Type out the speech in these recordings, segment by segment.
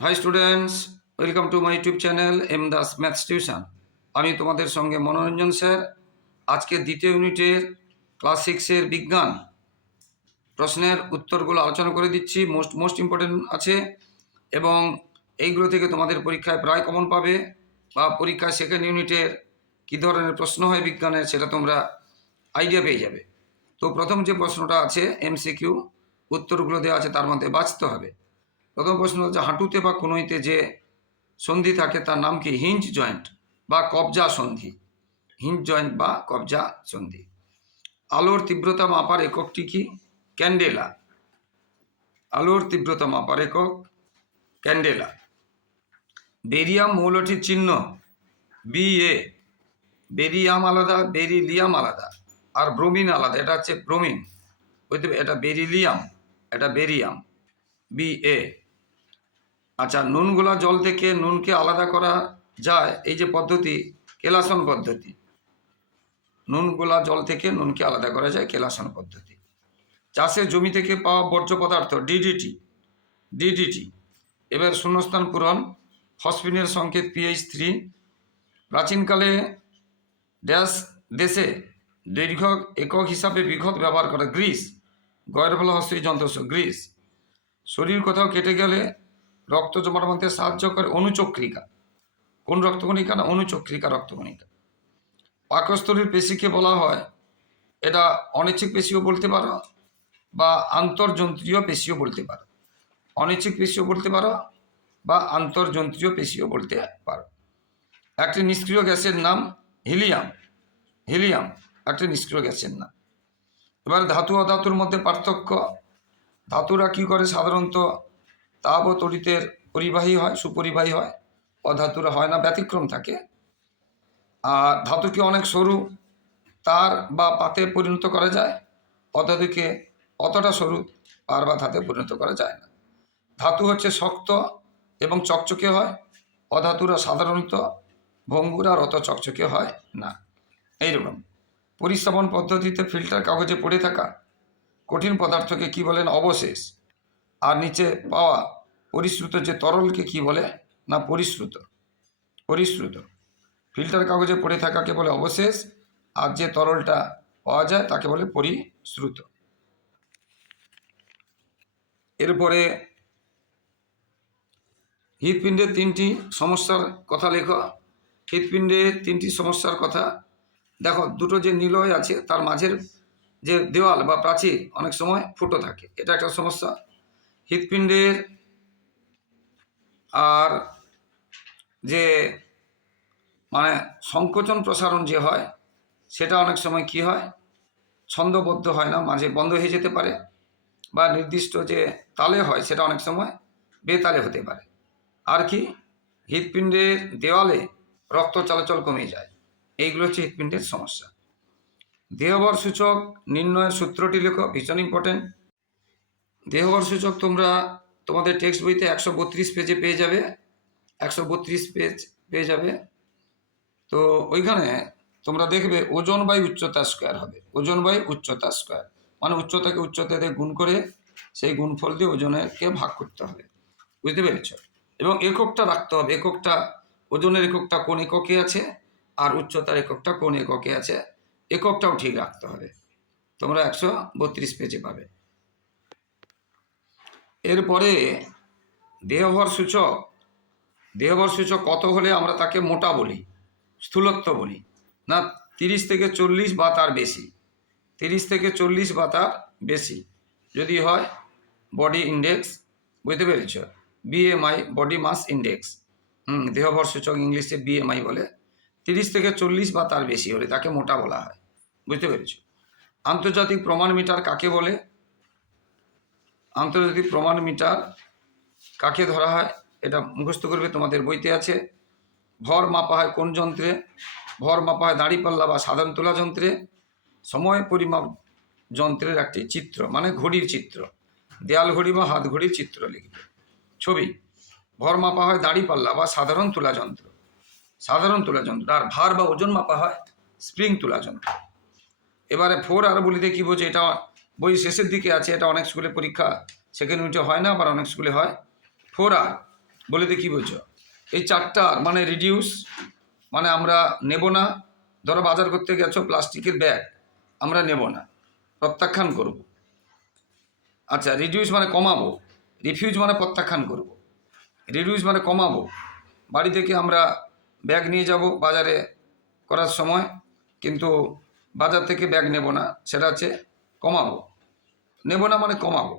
Hi students welcome to my YouTube channel M Das maths tuition আমি তোমাদের সঙ্গে মনোরঞ্জন sir. আজকে দ্বিতীয় ইউনিটের ক্লাস সিক্সের বিজ্ঞান প্রশ্নের উত্তরগুলো আলোচনা করে দিচ্ছি। মোস্ট মোস্ট ইম্পর্টেন্ট আছে এবং এইগুলো থেকে তোমাদের পরীক্ষায় প্রায় কমন পাবে বা পরীক্ষায় সেকেন্ড ইউনিটের কী ধরনের প্রশ্ন হয় বিজ্ঞানের সেটা তোমরা আইডিয়া পেয়ে যাবে। তো প্রথম যে প্রশ্নটা আছে এমসিকিউ উত্তরগুলো দেওয়া আছে তার মধ্যে বাঁচতে হবে। প্রথম প্রশ্ন হচ্ছে, হাঁটুতে বা কনুইতে যে সন্ধি থাকে তার নাম কি? হিঞ্জ জয়েন্ট বা কবজা সন্ধি। হিঞ্জ জয়েন্ট বা কবজা সন্ধি। আলোর তীব্রতা মাপার এককটি কি? ক্যান্ডেলা। আলোর তীব্রতা মাপার একক ক্যান্ডেলা। বেরিয়াম মৌলটির চিহ্ন বি এ। বেরিয়াম আলাদা, বেরিলিয়াম আলাদা। আর ব্রোমিন আলাদা, এটা হচ্ছে ব্রোমিন। বুঝতে এটা বেরিলিয়াম, এটা বেরিয়াম, বি আচ্ছা নুনগুলা জল থেকে নুনকে আলাদা করা যায়, এই যে পদ্ধতি, কেলাসন পদ্ধতি। নুনগুলা জল থেকে নুনকে আলাদা করা যায়, কেলাসন পদ্ধতি। চাষের জমি থেকে পাওয়া বর্জ্য পদার্থ ডিডিটি ডিডিটি এবার শূন্যস্থান পূরণ, ফসফিনের সংকেত পিএইচ থ্রি প্রাচীনকালে ড্যাশ দেশে দীর্ঘ একক হিসাবে বিঘত ব্যবহার করে গ্রিস গয়ের বলা হস্যই যন্ত্র, গ্রিস। শরীর কোথাও কেটে গেলে রক্ত জমাট বাঁধতে সাহায্য করে অনুচক্রিকা। কোন রক্তকণিকা না অনুচক্রিকা রক্তকণিকা? পাকস্থলীর পেশিকে বলা হয়, এটা অনিচ্ছিক পেশিও বলতে পারো বা আন্তর্যন্ত্রীয় পেশিও বলতে পারো। অনিচ্ছিক পেশিও বলতে পারো বা আন্তর্যন্ত্রীয় পেশিও বলতে পারো। একটি নিষ্ক্রিয় গ্যাসের নাম হিলিয়াম। হিলিয়াম, একটি নিষ্ক্রিয় গ্যাসের নাম। এবার ধাতু ও ধাতুর মধ্যে পার্থক্য। ধাতুরা কী করে সাধারণত তাপ ও তড়িতের পরিবাহী হয়, সুপরিবাহী হয়, অধাতুরা হয় না, ব্যতিক্রম থাকে। আর ধাতুকে অনেক সরু, তার বা পাতে পরিণত করা যায়, অধাতুকে অতটা সরু পার বা ধাতে পরিণত করা যায় না। ধাতু হচ্ছে শক্ত এবং চকচকে হয়, অধাতুরা সাধারণত ভঙ্গুর আর অত চকচকে হয় না। এইরকম। পরিস্রাবন পদ্ধতিতে ফিল্টার কাগজে পড়ে থাকা কঠিন পদার্থকে কি বলেন অবশেষ? আর নিচে পাওয়া পরিশ্রুত যে তরলকে কি বলে? না পরিশ্রুত। পরিশ্রুত। ফিল্টার কাগজে পড়ে থাকাকে বলে অবশেষ, আর যে তরলটা পাওয়া যায় তাকে বলে পরিশ্রুত। এরপরে হৃৎপিণ্ডের তিনটি সমস্যার কথা লেখো। হৃৎপিণ্ডের তিনটি সমস্যার কথা। দেখো, দুটো যে নিলয় আছে, তার মাঝের যে দেওয়াল বা প্রাচীর অনেক সময় ফুটো থাকে। এটা একটা সমস্যা। হৃৎপিণ্ডের আর যে মানে সংকোচন প্রসারণ যে হয়, সেটা অনেক সময় কি হয়? ছন্দবদ্ধ হয় না, মাঝে বন্ধ হয়ে যেতে পারে বা নির্দিষ্ট যে তালে হয়, সেটা অনেক সময় বেতালে হতে পারে। আর কি? হৃৎপিণ্ডের দেওয়ালে রক্ত চলাচল কমে যায়। এইগুলো হচ্ছে হৃৎপিণ্ডের সমস্যা। দেহবর সূচক নির্ণয়ের সূত্রটি লেখো, ভীষণ ইম্পর্টেন্ট দেহবর সূচক তোমরা তোমাদের টেক্সট বইতে একশো বত্রিশ পেজে পেয়ে যাবে, একশো বত্রিশ পেজ পেয়ে যাবে। তো ওইখানে তোমরা দেখবে ওজন বাই উচ্চতা স্কোয়ার হবে, ওজন বাই উচ্চতা স্কোয়ার মানে উচ্চতাকে উচ্চতাতে গুণ করে সেই গুণফল দিয়ে ওজনেরকে ভাগ করতে হবে। বুঝতে পেরেছ? এবং এককটা রাখতে হবে, এককটা, ওজনের এককটা কোন এককে আছে আর উচ্চতার এককটা কোন এককে আছে, এককটাও ঠিক রাখতে হবে। তোমরা একশো বত্রিশ পেজে পাবে। এরপরে দেহভর সূচক দেহভর সূচক কত হলে আমরা তাকে মোটা বলি, স্থূলত্ব বলি? না, তিরিশ থেকে চল্লিশ বা তার বেশি। তিরিশ থেকে চল্লিশ বা তার বেশি। যদি হয় বডি ইন্ডেক্স বুঝতে পেরেছ? বিএমআই বডি মাস ইন্ডেক্স হুম, দেহভর সূচক ইংলিশে বিএমআই বলে। তিরিশ থেকে চল্লিশ বা তার বেশি হলে তাকে মোটা বলা হয়। বুঝতে পেরেছ? আন্তর্জাতিক প্রমাণ মিটার কাকে বলে? আন্তর্জাতিক প্রমাণ মিটার কাকে ধরা হয় এটা মুখস্থ করবে তোমাদের বইতে আছে। ভর মাপা হয় কোন যন্ত্রে? ভর মাপা হয় দাঁড়িপাল্লা বা সাধারণ তোলা যন্ত্রে। সময় পরিমাপ যন্ত্রের একটি চিত্র মানে ঘড়ির চিত্র। দেয়াল ঘড়ি বা হাত ঘড়ির চিত্র লিখবে। ছবি, ভর মাপা হয় দাঁড়িপাল্লা বা সাধারণ তোলা যন্ত্র। সাধারণ তোলা যন্ত্র, আর ভার বা ওজন মাপা হয় স্প্রিং তোলা যন্ত্র। এবারে ফোর আর বলিতে কী বোঝে? এটা বই শেষের দিকে আছে, এটা অনেক স্কুলে পরীক্ষা সেকেন্ড ইউনিটে হয় না, আবার অনেক স্কুলে হয়। ফোর আর বলে দিয়ে কী বলছো? এই চারটা মানে রিডিউস মানে আমরা নেব না। ধরো বাজার করতে গেছো প্লাস্টিকের ব্যাগ আমরা নেব না, প্রত্যাখ্যান করব। আচ্ছা রিডিউস মানে কমাবো রিফিউজ মানে প্রত্যাখ্যান করব। রিডিউস মানে কমাবো, বাড়ি থেকে আমরা ব্যাগ নিয়ে যাব বাজারে করার সময়, কিন্তু বাজার থেকে ব্যাগ নেব না, সেটা হচ্ছে কমাবো। নেব না মানে কমাবো।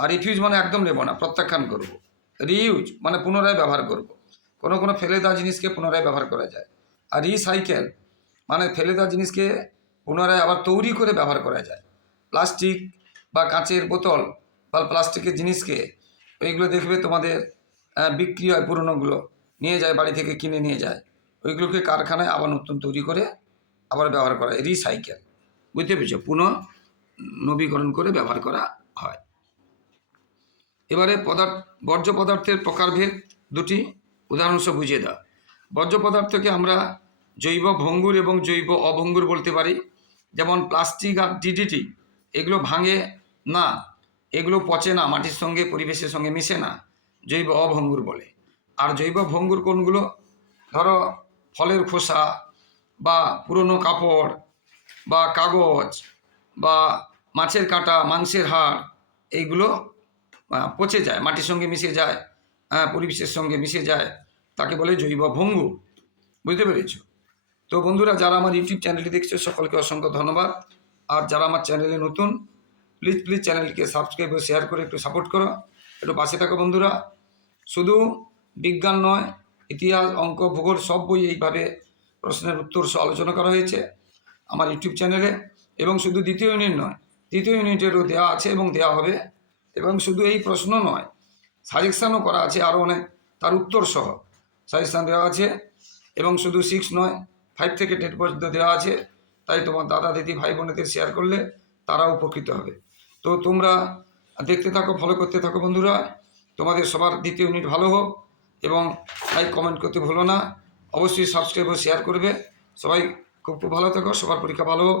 আর রিফিউজ মানে একদম নেব না, প্রত্যাখ্যান করব। রিইউজ মানে পুনরায় ব্যবহার করব। কোনো কোনো ফেলে দেওয়া জিনিসকে পুনরায় ব্যবহার করা যায়। আর রিসাইকেল মানে ফেলে দেওয়া জিনিসকে পুনরায় আবার তৈরি করে ব্যবহার করা যায়। প্লাস্টিক বা কাঁচের বোতল বা প্লাস্টিকের জিনিসকে, ওইগুলো দেখবে তোমাদের বিক্রি হয় পুরনোগুলো, নিয়ে যায়, বাড়ি থেকে কিনে নিয়ে যায়। ওইগুলোকে কারখানায় আবার নতুন তৈরি করে আবার ব্যবহার করা হয় রিসাইকেল বুঝতে পেরেছ? পুনঃ নবীকরণ করে ব্যবহার করা হয়। এবারে পদার্থ, বর্জ্য পদার্থের প্রকারভেদ দুটি উদাহরণসহ বুঝিয়ে দাও। বর্জ্য পদার্থকে আমরা জৈব ভঙ্গুর এবং জৈব অভঙ্গুর বলতে পারি। যেমন প্লাস্টিক আর ডিডিটি এগুলো ভাঙে না, এগুলো পচে না, মাটির সঙ্গে, পরিবেশের সঙ্গে মিশে না, জৈব অভঙ্গুর বলে। আর জৈব ভঙ্গুর কোনগুলো? ধরো ফলের খোসা বা পুরনো কাপড় বা কাগজ বা মাছের কাঁটা মাংসের হাড় এইগুলো পচে যায় মাটির সঙ্গে মিশে যায় আহ, পরিবেশের সঙ্গে মিশে যায় তাকে বলে জৈব ভঙ্গু বুঝতে পেরেছ? তো বন্ধুরা যারা আমার ইউটিউব চ্যানেলটি দেখছ সকলকে অসংখ্য ধন্যবাদ। আর যারা আমার চ্যানেলে নতুন প্লিজ প্লিজ চ্যানেলকে সাবস্ক্রাইব ও শেয়ার করে একটু সাপোর্ট করো। একটু পাশে থাকো বন্ধুরা। শুধু বিজ্ঞান নয় ইতিহাস অঙ্ক ভূগোল সব বই এইভাবে প্রশ্নের উত্তর আলোচনা করা হয়েছে। আমার ইউটিউব চ্যানেলে এবং শুধু দ্বিতীয় ইউনিট নয়, তৃতীয় ইউনিটেরও দেওয়া আছে এবং দেওয়া হবে। এবং শুধু এই প্রশ্ন নয়, সাজেকশানও করা আছে আরও অনেক, তার উত্তর সহ। সাজেশান দেওয়া আছে এবং শুধু সিক্স নয় ফাইভ থেকে টেন পর্যন্ত দেওয়া আছে। তাই তোমার দাদা, দিদি, ভাই, বোনেদের শেয়ার করলে তারা উপকৃত হবে। তো তোমরা দেখতে থাকো ফলো করতে থাকো বন্ধুরা। তোমাদের সবার দ্বিতীয় ইউনিট ভালো হোক এবং লাইক কমেন্ট করতে ভুলো না। অবশ্যই সাবস্ক্রাইব ও শেয়ার করবে। সবাই খুব খুব ভালো থাকো, সবার পরীক্ষা ভালো হোক।